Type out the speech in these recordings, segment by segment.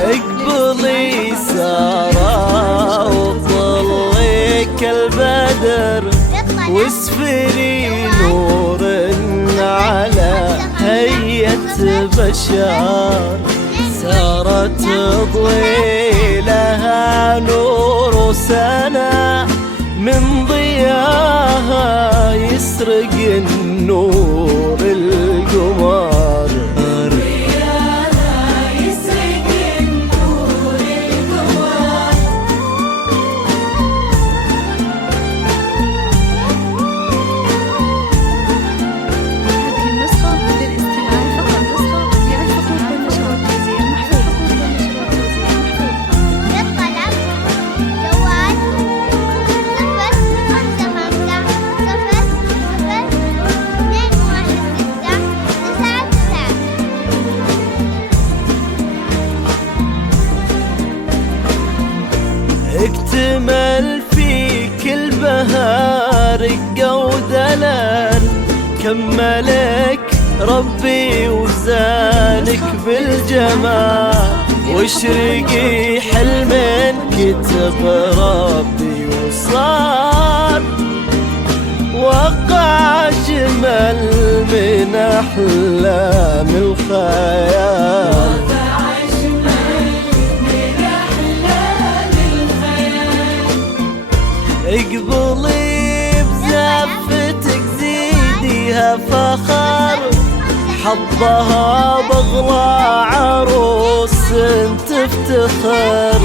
اقبلي سارة وطليك البدر واسفري نور على هيئة بشر. سارة تضوي لها نور سنة من ضياها يسرق النور القمر. اكتمل فيك البهار ودلال، كملك ربي وزانك بالجمال. واشرقي حلم كتب ربي وصار، وقع اجمل من احلام الخيال. اقبلي بزفتك زيديها فخر، حظها بغلى عروس تفتخر.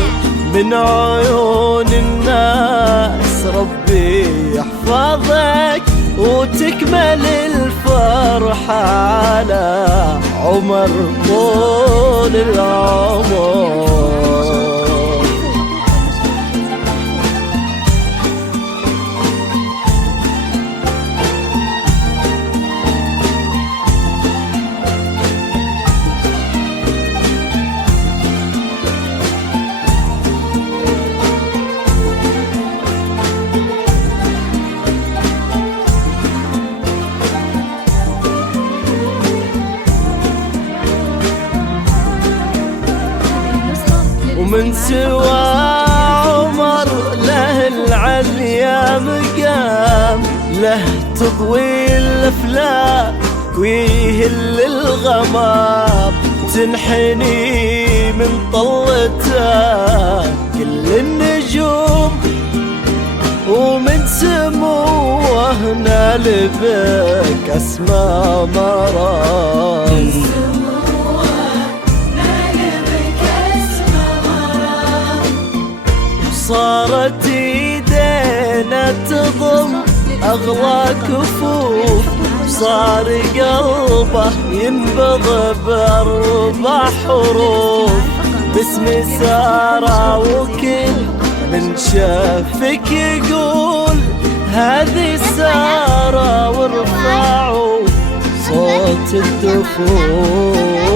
من عيون الناس ربي يحفظك، وتكمل الفرحة على عمر طول العمر. ومن سوى عمر له العليا مقام، له تضوي الافلاك ويهل الغمام. تنحني من طلته كل النجوم، ومن سموه نالبك اسمى مرام. صارت ايدينا تضم اغلى كفوف، صار قلبه ينبض باربع حروف. باسم سارة وكل من شافك يقول هذه سارة، وارفعوا صوت الدفوف.